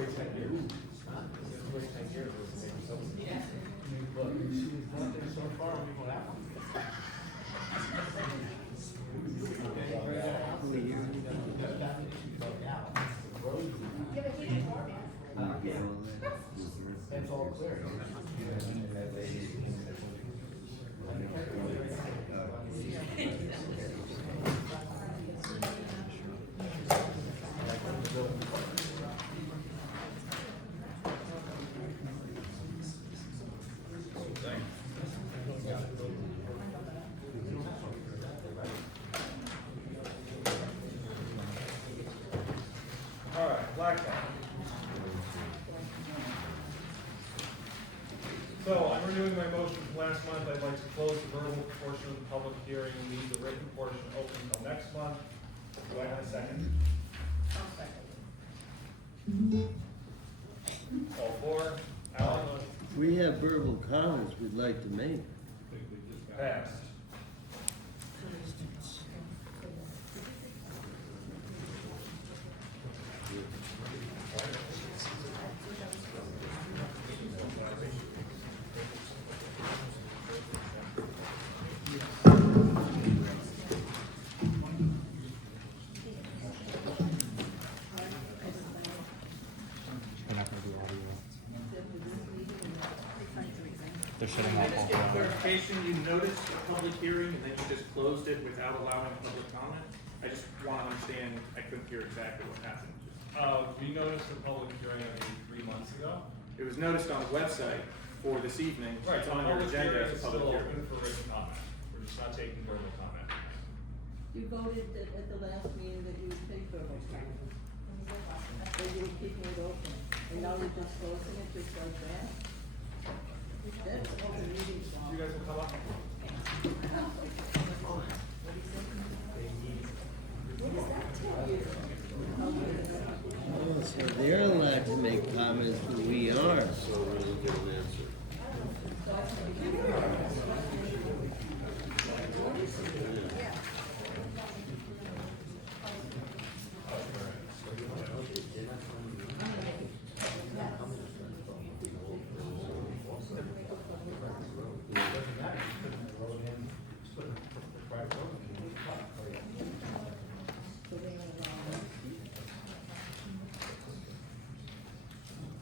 wait 10 years. Let's wait 10 years. Yeah. Look, she's not there so far, we won't have one. That's all clear. All right, Blackhead. So I'm renewing my motion from last month. I'd like to close the verbal portion of the public hearing and leave the written portion open until next month. Do I have a second? I'll second. All four? Alan? We have verbal comments we'd like to make. Passed. They're shutting off Just all get the- clarification, you noticed a public hearing and then you just closed it without allowing public comment? I just want to understand, I couldn't hear exactly what happened. We noticed a public hearing, I think, 3 months ago. It was noticed on the website for this evening, Right, it's so on your public agenda hearing as is a public still hearing. open for written comment. We're just not taking verbal comment. You voted that at the last meeting that you would take verbal comment. That you were keeping it open, and now you're just closing it just like that? That's open meeting law. You guys will come up? Oh, so they're allowed to make comments, but we aren't. So we're gonna get an answer.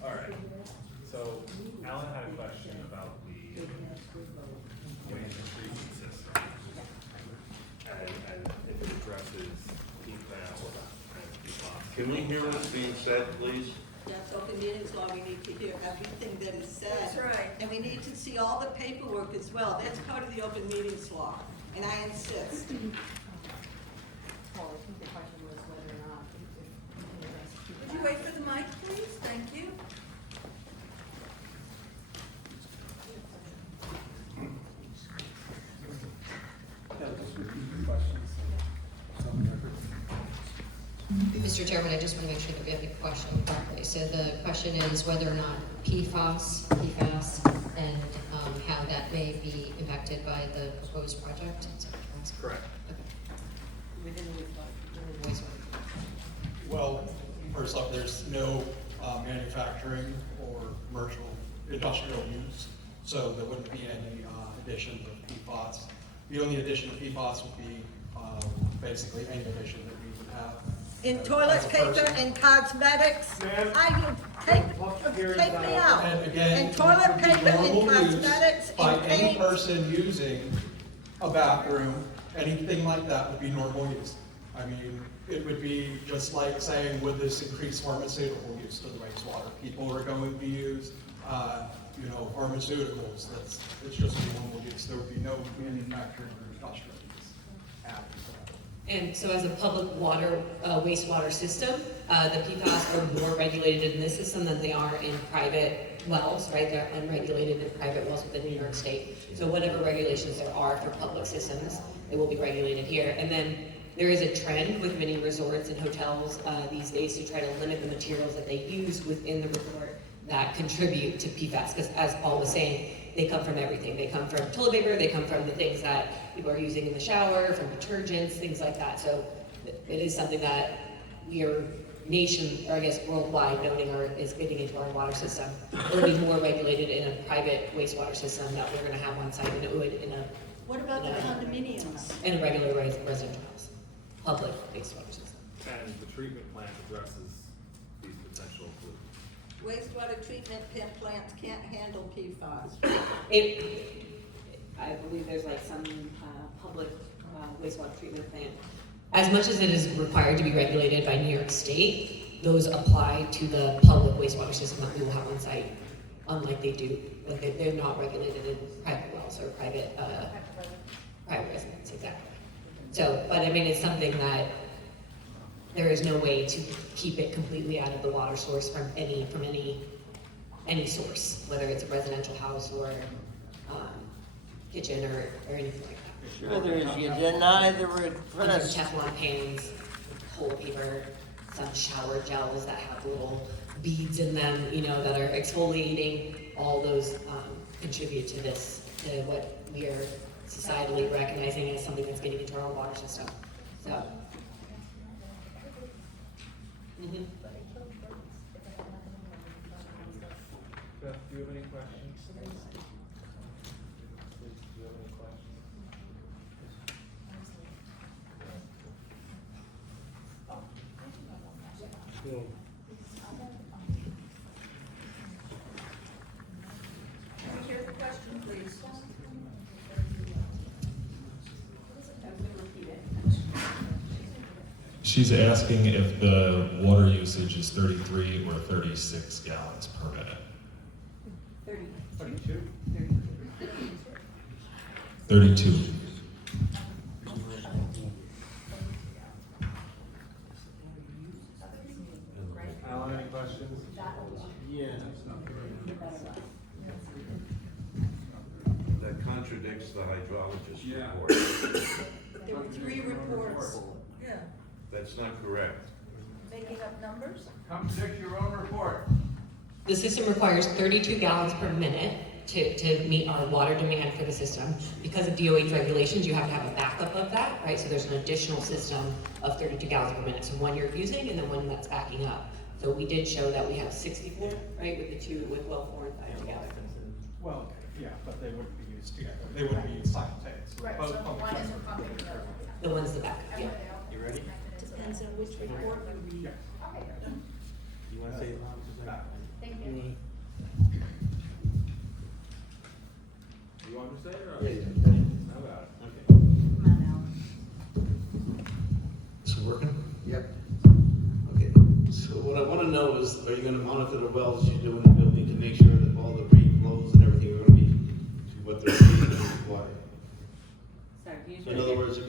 All right, so Alan had a question about the wage increasing system. And if it addresses PFAS and PFAS. Can we hear what's being said, please? That's open meetings law, we need to hear everything that is said. That's right. And we need to see all the paperwork as well, that's part of the open meetings law, and I insist. Well, I think the question was whether or not Would you wait for the mic, please? Thank you. Mr. Chairman, I just want to make sure that we have the question correctly. So the question is whether or not PFAS, and how that may be impacted by the proposed project. Is that what you're asking? Correct. Okay. Within the wastewater. Well, first off, there's no manufacturing or commercial industrial use, so there wouldn't be any additions of PFAS. The only addition of PFAS would be basically any addition that we would have. In as toilet a paper person. and cosmetics, Ma'am. I would take me out. And again, And toilet it would be paper and normal use cosmetics by and any paint. person using a bathroom, anything like that would be normal use. I mean, it would be just like saying, would this increase pharmaceutical use to the wastewater? People are going to use, pharmaceuticals, it's just normal use. There would be no manufacturing or industrial use added to that. And so as a public water, wastewater system, the PFAS are more regulated in this system than they are in private wells, right? They're unregulated in private wells within New York State. So whatever regulations there are for public systems, they will be regulated here. And then there is a trend with many resorts and hotels these days to try to limit the materials that they use within the resort that contribute to PFAS. Because as Paul was saying, they come from everything. They come from toilet paper, they come from the things that people are using in the shower, from detergents, things like that. So it is something that we're nation, or I guess worldwide, noting is getting into our water system. It'll be more regulated in a private wastewater system that we're gonna have on site than it would What about the condominiums? in a regular residential house, public wastewater system. And the treatment plant addresses these potential pollutants. Wastewater treatment plants can't handle PFAS. I believe there's like some, public, wastewater treatment plant. As much as it is required to be regulated by New York State, those apply to the public wastewater system that we will have on site, unlike they do, like they're not regulated in private wells or private residents, exactly. So, but I mean, it's something that there is no way to keep it completely out of the water source from any source, whether it's a residential house or, kitchen or anything like that. Whether you deny the Some request. Teflon pans, whole paper, some shower gels that have little beads in them, you know, that are exfoliating, all those, contribute to this, to what we are societally recognizing as something that's getting into our water system, so. Mhm. Beth, do you have any questions? Do you have any questions? Can we hear the question, please? She's asking if the water usage is 33 or 36 gallons per minute. 32? 32. Alan, any questions? Yeah. That contradicts the hydrologist report. There were 3 reports. Yeah. That's not correct. Making up numbers? Contradict your own report. The system requires 32 gallons per minute to meet our water demand for the system. Because of DOH regulations, you have to have a backup of that, right? So there's an additional system of 32 gallons per minute. So one you're using and then one that's backing up. So we did show that we have 64, right, with the two, with well 4 and 5 together. Well, yeah, but they wouldn't be used together. They wouldn't be used simultaneously. Right, Both so pump one is jets for would be pumping, the together. other one. The one's the backup, yeah. You ready? Depends on which report you read. You want to say Thank you. You want me to say it or? Yeah. How about it? Okay. Come on, Alan. Is it working? Yep. Okay, so what I want to know is, are you going to monitor the wells you do in the building to make sure that all the rate flows and everything are going to be to what they're seeing in the water? Sorry, can you So in say other it? words, can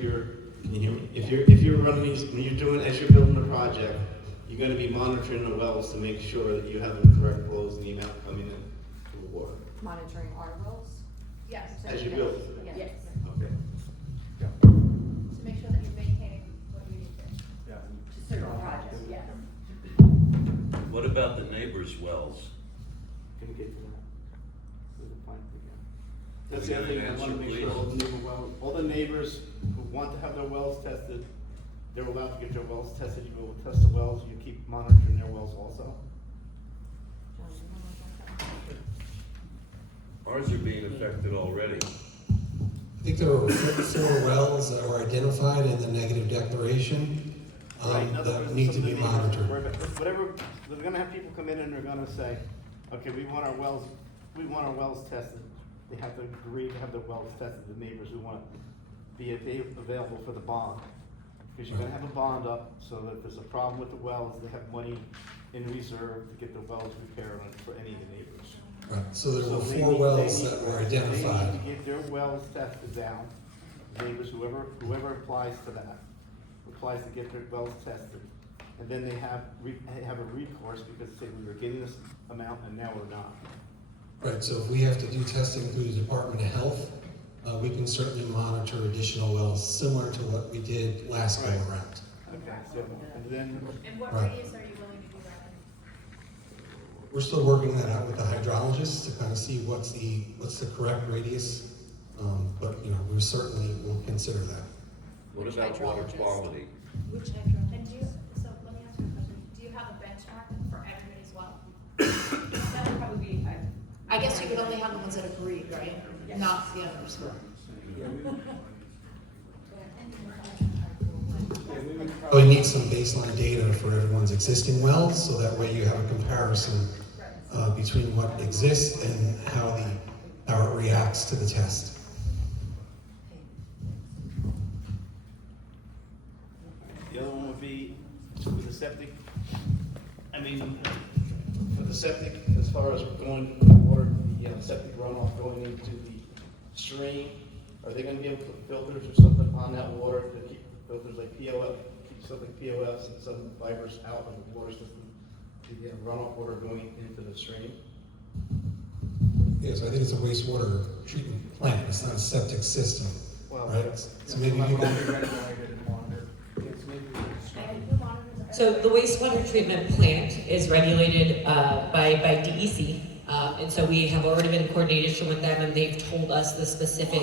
you hear me? If you're running these, when you're doing, as you're building a project, you're going to be monitoring the wells to make sure that you have the correct flows and the amount coming in to the water. Monitoring our wells? Yes. As you build. Yes. Okay. To make sure that you're maintaining what you need to. Yeah. To certain projects. Yes. What about the neighbors' wells? Can we get to that? We can find it again. That's That's the the other other thing, thing, I want to make sure all the neighbors who want to have their wells tested, they're allowed to get their wells tested. You will test the wells, you keep monitoring their wells also. Ours are being affected already. I think there were 4 wells that were identified in the negative declaration, that need to be monitored. Whatever, they're gonna have people come in and they're gonna say, okay, we want our wells tested. They have to agree to have their wells tested, the neighbors who want to be available for the bond. Because you're gonna have a bond up, so that if there's a problem with the wells, they have money in reserve to get the wells repaired for any of the neighbors. Right, so there were So 4 wells that were They identified. need to get their wells tested down, neighbors, whoever applies to that, applies to get their wells tested. And then they have a recourse because they say we were getting this amount and now we're not. Right, so if we have to do testing through the Department of Health, we can certainly monitor additional wells, similar to what we did last go Right. around. Okay, so, and then, And what Right. radius are you willing to do that in? We're still working that out with the hydrologist to kind of see what's the correct radius. But, you know, we certainly will consider that. What about water quality? Which hydro? And do you, so let me ask you a question. Do you well. That would probably be, I guess you could only have the ones that agreed, right? Not the others. We need some baseline data for everyone's existing wells, so that way you have a comparison between what exists and how it reacts to the test. The other one would be with the septic. I mean, For the septic, as far as going the water, the septic runoff going into the stream, are they gonna be able to put filters or something on that water to keep filters like POF, keep something POFs and some fibers out of the water system to get runoff water going into the stream? Yes, I think it's a wastewater treatment plant, it's not a septic system, Well, right? So maybe you can, So the wastewater treatment plant is regulated by DEC. And so we have already been in coordination with them, and they've told us the specific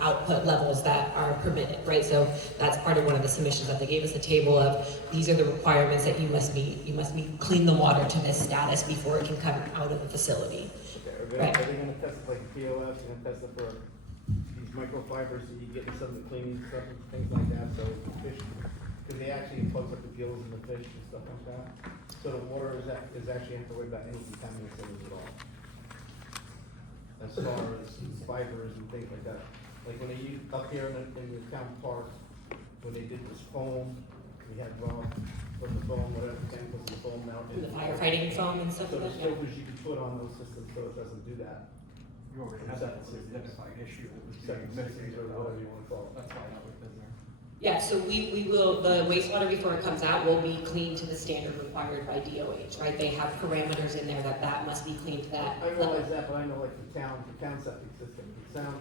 output levels that are permitted, right? So that's part of one of the submissions that they gave us a table of, these are the requirements that you must meet. You must meet, clean the water to this status before it can come out of the facility. Okay, are they gonna test it like POFs, they're gonna test it for these microfibers that you get in some of the cleaning stuff and things like that, so fish, because they actually plugs up the gills in the fish and stuff like that. So the water is actually have to worry about any contaminants in it at all. As far as fibers and things like that. Like when they used up here in the town park, when they did this foam, we had Rob from the foam, whatever chemicals in the foam out. The firefighting foam and stuff So like there's that. filters you can put on those systems so it doesn't do that. You already have that identified issue that was Septic systems or whatever you wanna call it. That's why that was in there. Yeah, so we will, the wastewater before it comes out will be cleaned to the standard required by DOH, right? They have parameters in there that must be cleaned to that I level. realize that, but I know like the town septic system, the town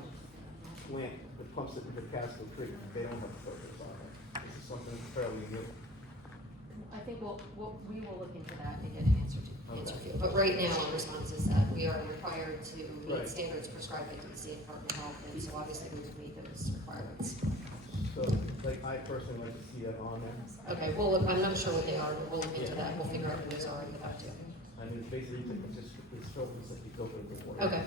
plant that pumps it into Casco Creek, they don't have filters on it. This is something fairly new. I think we will look into that and get an answer to. Answer for you. But right now, our response is that we are required to meet Right. standards prescribed by DEC and Department of Health, and so obviously we would meet those requirements. So, like, I personally like to see it on there. Okay, well, look, I'm not sure what they are, but we'll look into that, we'll figure out what those are and get back to you. I mean, basically, it's just, it's filters that you filter the water. Okay.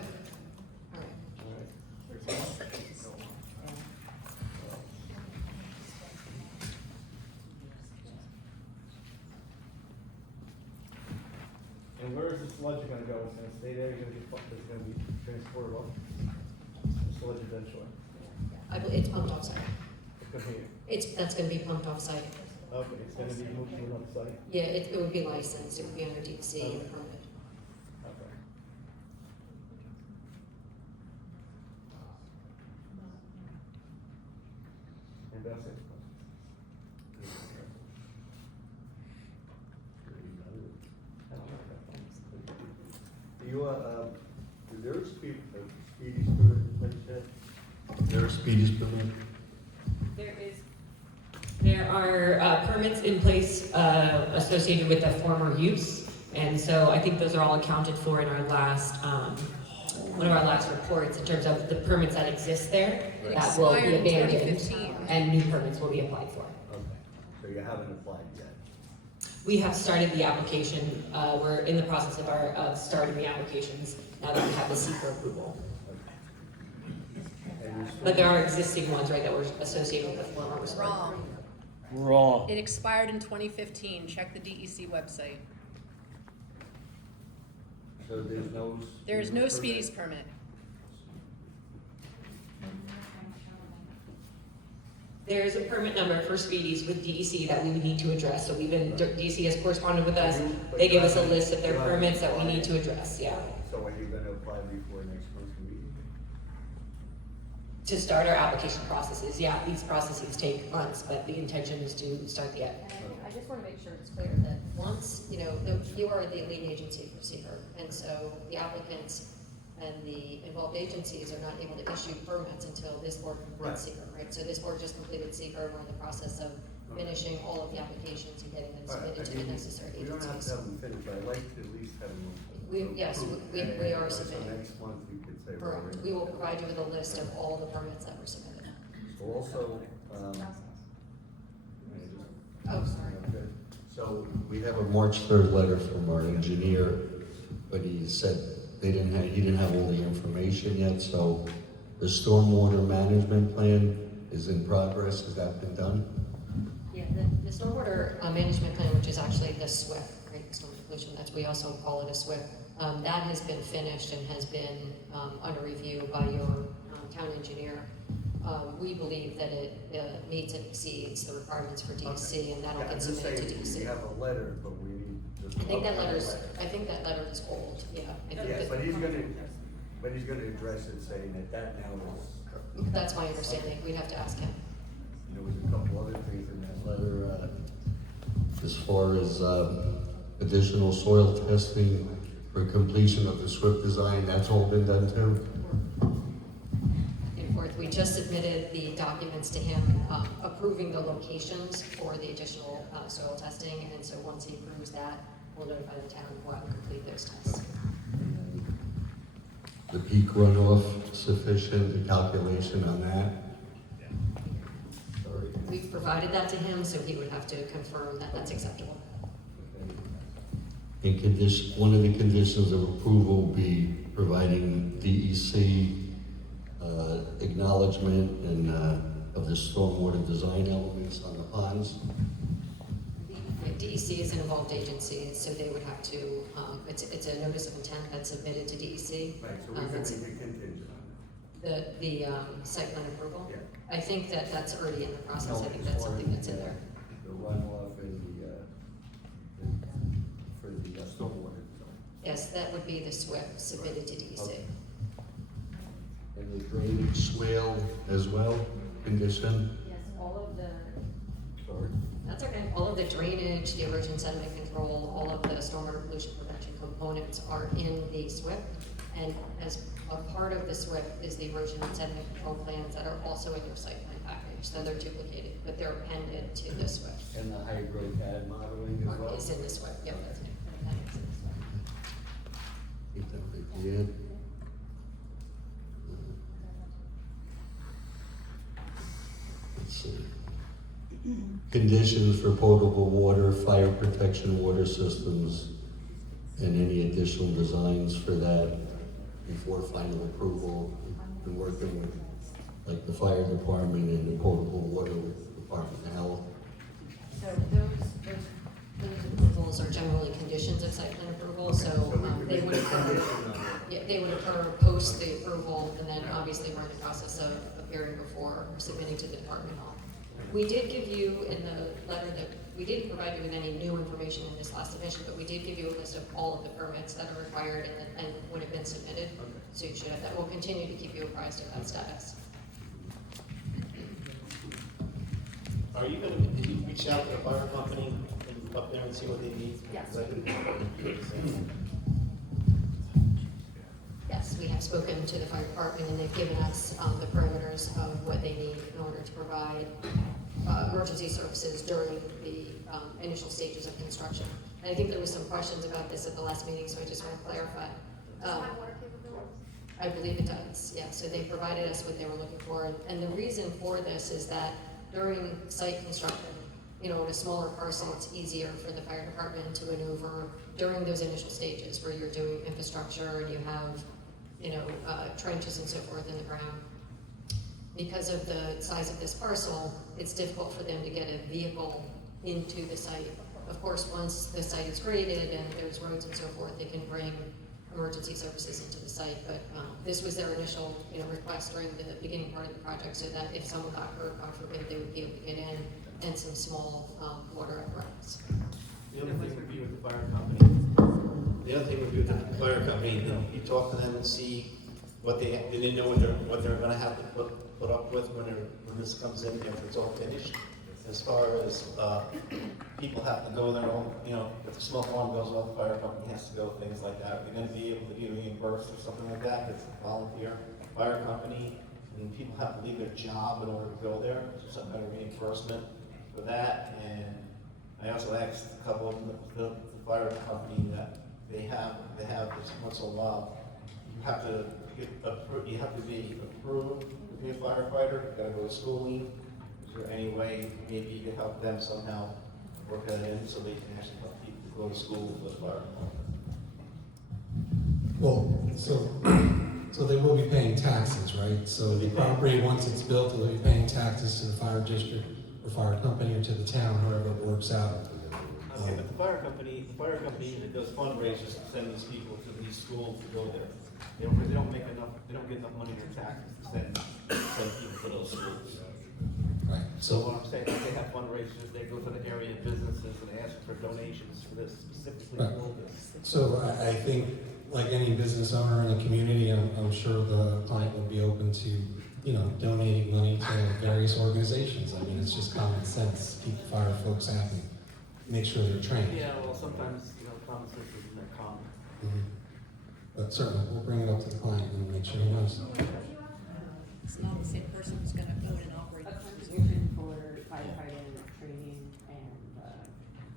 All right. All right. And where is the sludge gonna go? It's gonna stay there, you're gonna get, it's gonna be transported off? The sludge eventually. I believe it's pumped off site. It's gonna be, That's gonna be pumped off site. okay, it's gonna be moved to another site? Yeah, it would be licensed, it would be under DEC and permitted. Okay. And that's it. Is there a speedies permit in place yet? Is there a speedies permit? There are permits in place associated with the former use, and so I think those are all accounted for in our last, one of our last reports in terms of the permits that exist there. That will be Expired in abandoned, 2015. and new permits will be applied for. Okay, so you haven't applied yet? We have started the application, we're in the process of starting the applications now that we have the secret approval. But there are existing ones, right, that were associated with the former resort. Wrong. Raw. It expired in 2015. Check the DEC website. So there's no? There is no permit? speedies permit. There's a permit number for speedies with DEC that we would need to address, so we've been, DEC has corresponded with us, they gave us a list of their permits that we need to address, yeah. So are you gonna apply before next month's meeting? To start our application processes, yeah, these processes take months, but the intention is to start the, And I just want to make sure it's clear that once, you are the lead agency for seeker, and so the applicants and the involved agencies are not able to issue permits until this board completes seeker, right? So this board just completed seeker, we're in the process of finishing all of the applications and getting them submitted to the necessary We don't have to agencies. have them finished, but I'd like to at least have them. Yes, we are submitting. So next month we could say. we're Correct. ready. We will provide you with a list of all the permits that were submitted. Also, Oh, sorry. okay. So we have a March 3rd letter from our engineer, but he said he didn't have all the information yet, so the stormwater management plan is in progress. Has that been done? Yeah, the stormwater management plan, which is actually the SWIP, right, storm pollution, we also call it a SWIP, that has been finished and has been under review by your town engineer. We believe that it meets and exceeds the requirements for DEC, and that'll get submitted to DEC. We have a letter, but we need to. I think that letter is old, yeah. I think Yes, that- but he's gonna address it, saying that now is. That's my understanding, we'd have to ask him. There was a couple other things in that letter. As far as additional soil testing for completion of the SWIP design, that's all been done too? And fourth, we just submitted the documents to him approving the locations for the additional soil testing, and so once he approves that, we'll notify the town and go out and complete those tests. The peak runoff sufficient, the calculation on that? We've provided that to him, so he would have to confirm that that's acceptable. One of the conditions of approval will be providing DEC acknowledgement and of the stormwater design elements on the ponds. DEC is an involved agency, so they would have to, it's a notice of intent that's submitted to DEC. Right, so we're gonna make a contingent on it. The site plan approval? Yeah. I think that's already in the process, I think that's something that's in there. The runoff and for the stormwater. Yes, that would be the SWIP submitted to DEC. Okay. And the drainage swale as well, condition? Yes, all of the. Sorry. That's okay. All of the drainage, the erosion sediment control, all of the stormwater pollution prevention components are in the SWIP. And as a part of the SWIP is the erosion and sediment control plans that are also in your site plan package. So they're duplicated, but they're appended to the SWIP. And the hydrocad modeling as well? Is in the SWIP, yep, that's it. Appendix in the SWIP. I think that would be it. Let's see. Conditions for potable water, fire protection water systems, and any additional designs for that before final approval, and working with like the fire department and the potable water department of health. So those approvals are generally conditions of site plan approval, so they would occur, they would occur post the approval, and then obviously we're in the process of appearing before submitting to the department hall. We did give you in the letter that, we didn't provide you with any new information in this last submission, but we did give you a list of all of the permits that are required and would have been submitted. So you should have that. We'll continue to keep you apprised of that status. Are you gonna, did you reach out to the fire company and up there and see what they need? Yes. Like, Yes, we have spoken to the fire department, and they've given us the parameters of what they need in order to provide emergency services during the initial stages of construction. And I think there was some questions about this at the last meeting, so I just want to clarify. I believe it does, yeah. So they provided us what they were looking for, and the reason for this is that during site construction, in a smaller parcel, it's easier for the fire department to maneuver during those initial stages where you're doing infrastructure and you have, trenches and so forth in the ground. Because of the size of this parcel, it's difficult for them to get a vehicle into the site. Of course, once the site is graded and there's roads and so forth, they can bring emergency services into the site, but this was their initial, request during the beginning part of the project, so that if someone got hurt, God forbid, they would be able to get in, and some small water apparatus. The other thing would be with the fire company. The other thing would be with the fire company, you talk to them and see what they know what they're gonna have to put up with when this comes in, if it's all finished. As far as people have to go their own, if the smoke alarm goes off, the fire company has to go, things like that. We're gonna be able to be reimbursed or something like that. It's a volunteer fire company, and people have to leave their job in order to go there. So some kind of reimbursement for that. And I also asked a couple of the fire company that they have this once in a while. You have to be approved to be a firefighter. You gotta go to schooling. Is there any way maybe you could help them somehow work that in so they can actually help people go to school for the fire department. Well, so they will be paying taxes, right? So the property, once it's built, they'll be paying taxes to the fire district or fire company or to the town, however it works out. Okay, but the fire company usually does fundraisers to send these people to these schools to go there. They don't make enough, they don't get enough money in their taxes to send people to those schools. Right. So what I'm saying, like they have fundraisers, they go to the area businesses and they ask for donations for this, specifically Right. for this. So I think, like any business owner in the community, I'm sure the client would be open to, donating money to various organizations. I mean, it's just common sense, keep the fire folks happy, make sure they're trained. Yeah, well, sometimes, common sense isn't that common. Mhm. But certainly, we'll bring it up to the client and make sure he knows. It's not the same person who's gonna go and operate. A contribution for firefighting, training, and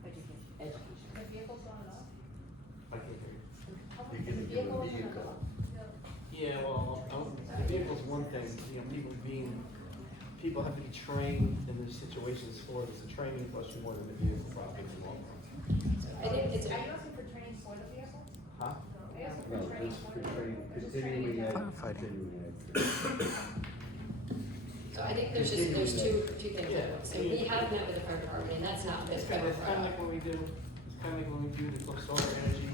education. The vehicle's not enough? I can't hear you. You can give a vehicle. Yeah, well, the vehicle's one thing, people have to be trained in these situations for this, the training plus more than the vehicle probably in the long run. I think it's, Are you asking for training for the vehicle? Huh? Are you asking No, for training just for for the training, vehicle? Just continuing training. ed, continuing ed. so I think there's two things. So we have met with the fire department, and that's not been It's kind of covered. like what we do, the solar energy.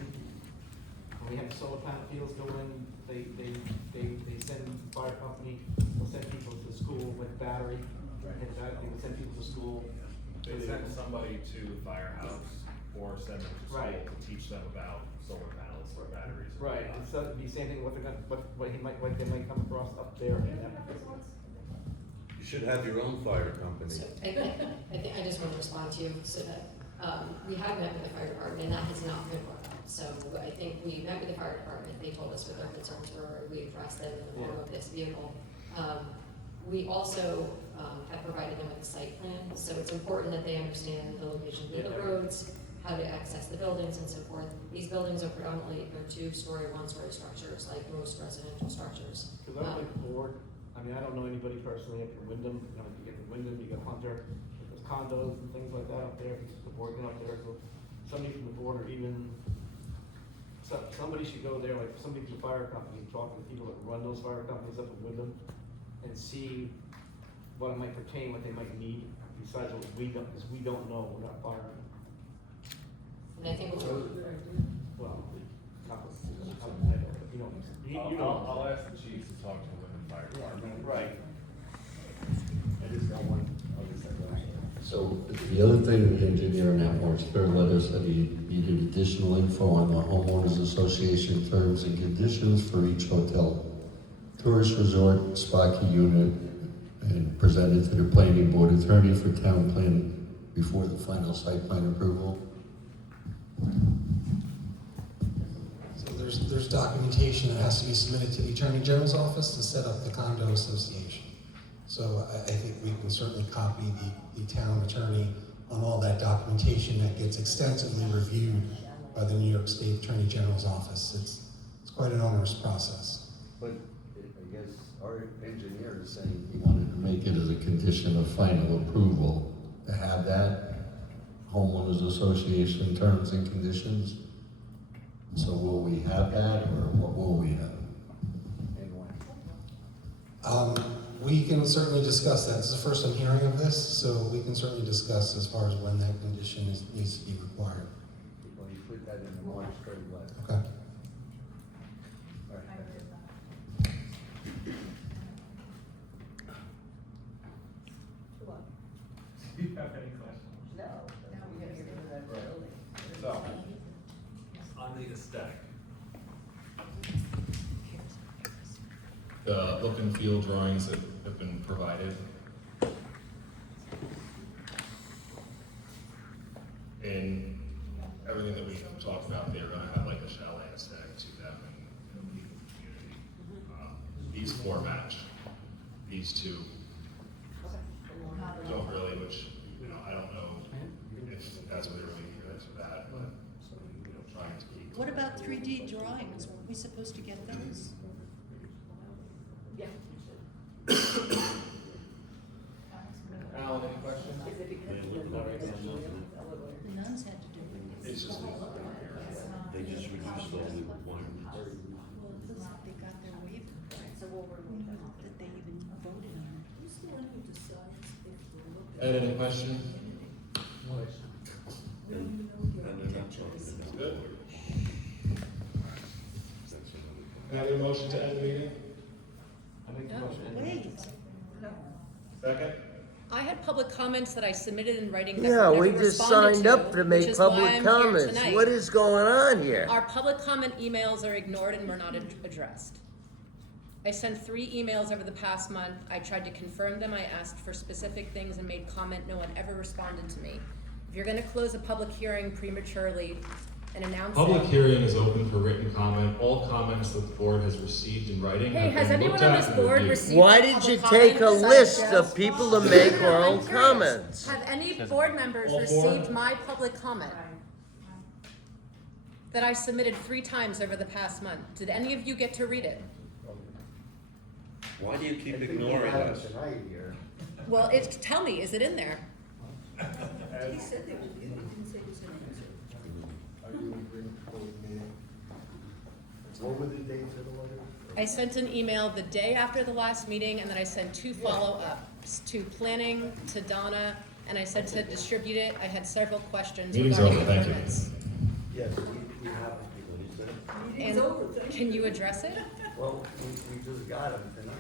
When we have solar panel fields go in, they send the fire company, will send people to school with battery. And they will send people to school. They send somebody to the firehouse or send them to school Right. to teach them about solar panels or batteries. or Right, whatnot. and so it'd be the same thing, what they might come across up there. You should have your own fire company. So I just want to respond to you, so that, we have met with the fire department, and that has not been worked out. So I think we met with the fire department, they told us what their concerns were, we addressed them in the form of this vehicle. We also, have provided them with a site plan, so it's important that they understand the location of the roads, how to access the buildings and so forth. These buildings are predominantly, they're 2-story, 1-story structures, like most residential structures. Cause I'm like bored, I don't know anybody personally up in Wyndham, you get the Wyndham, you got Hunter, there's condos and things like that up there, the board get up there, so somebody from the board or even, somebody should go there, like somebody from the fire company, talk to the people that run those fire companies up in Wyndham, and see what it might pertain, what they might need, besides what we don't, because we don't know, we're not firemen. And I think we're, Well, I'll ask the chief to talk to the Wyndham Fire Department. Right. I just got one other thing. So the other thing the engineer in that March 3rd letter said he needed additional info on the homeowners association terms and conditions for each hotel, tourist resort, spa key unit, and presented to the planning board attorney for town planning before the final site plan approval. So there's documentation that has to be submitted to the Attorney General's office to set up the condo association. So I think we can certainly copy the town attorney on all that documentation that gets extensively reviewed by the New York State Attorney General's office. It's quite an onerous process. But I guess our engineer is saying He wanted to make it as a condition of final approval to have that homeowners association terms and conditions. So will we have that, or what will we have? We can certainly discuss that. This is the first I'm hearing of this, so we can certainly discuss as far as when that condition needs to be required. well, you put that in the March 3rd letter. Okay. All right. Do you have any questions? No, we gotta get rid of that building. So, on the aesthetic, The look and feel drawings that have been provided. And everything that we've talked about, they're gonna have like a chalet aesthetic to them and people in the community. These four match, these two don't really, which, I don't know if that's what they're really good for that, but, trying to keep. What about 3D drawings? Were we supposed to get those? yeah. Alan, any questions? Is it because of the They just reduced all the requirements. Well, they got their waiver, so that they even voted on it. Who's the one who decides if we're looking? Ed, any question? And they're not talking about. Good. Can I get a motion to end the meeting? Wait. Second? I had public comments that I submitted in writing that Yeah, were we never just responded signed up to which make is why public I'm here comments. tonight. What is going on here? Our public comment emails are ignored and were not addressed. I sent 3 emails over the past month. I tried to confirm them. I asked for specific things and made comment. No one ever responded to me. If you're gonna close a public hearing prematurely and announce Public it. hearing is open for written comment. All comments that the board has received in writing Hey, have has been anyone looked on at this and board reviewed. received Why a did public you comment take a besides list Jeff? of people to make their I'm own curious. comments? Have any board members All received four? my public comment that I submitted 3 times over the past month? Did any of you get to read it? Why do you keep I think we ignoring have it us? tonight here. Well, tell me, is it in there? He said they would, he didn't say it was an answer. Are you in agreement to close the meeting? What were the dates of the letter? I sent an email the day after the last meeting, and then I sent 2 follow-ups to planning, to Donna, and I said to distribute it. I had several questions Meeting's regarding over, the thank you. permits. Yes, we have it, people, you said it. Meeting's over, thank Can you address it? Well, we just got them tonight.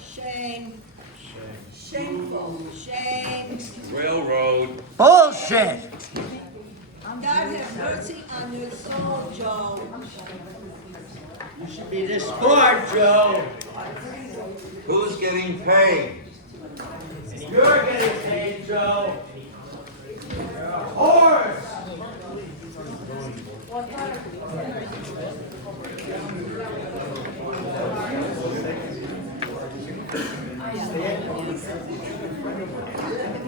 Shame, Shame. shameful, shame. Railroad. Bullshit! God have mercy on your soul, Joe. You should be the sport, Joe. Who's getting paid? You're getting paid, Joe. You're a horse. I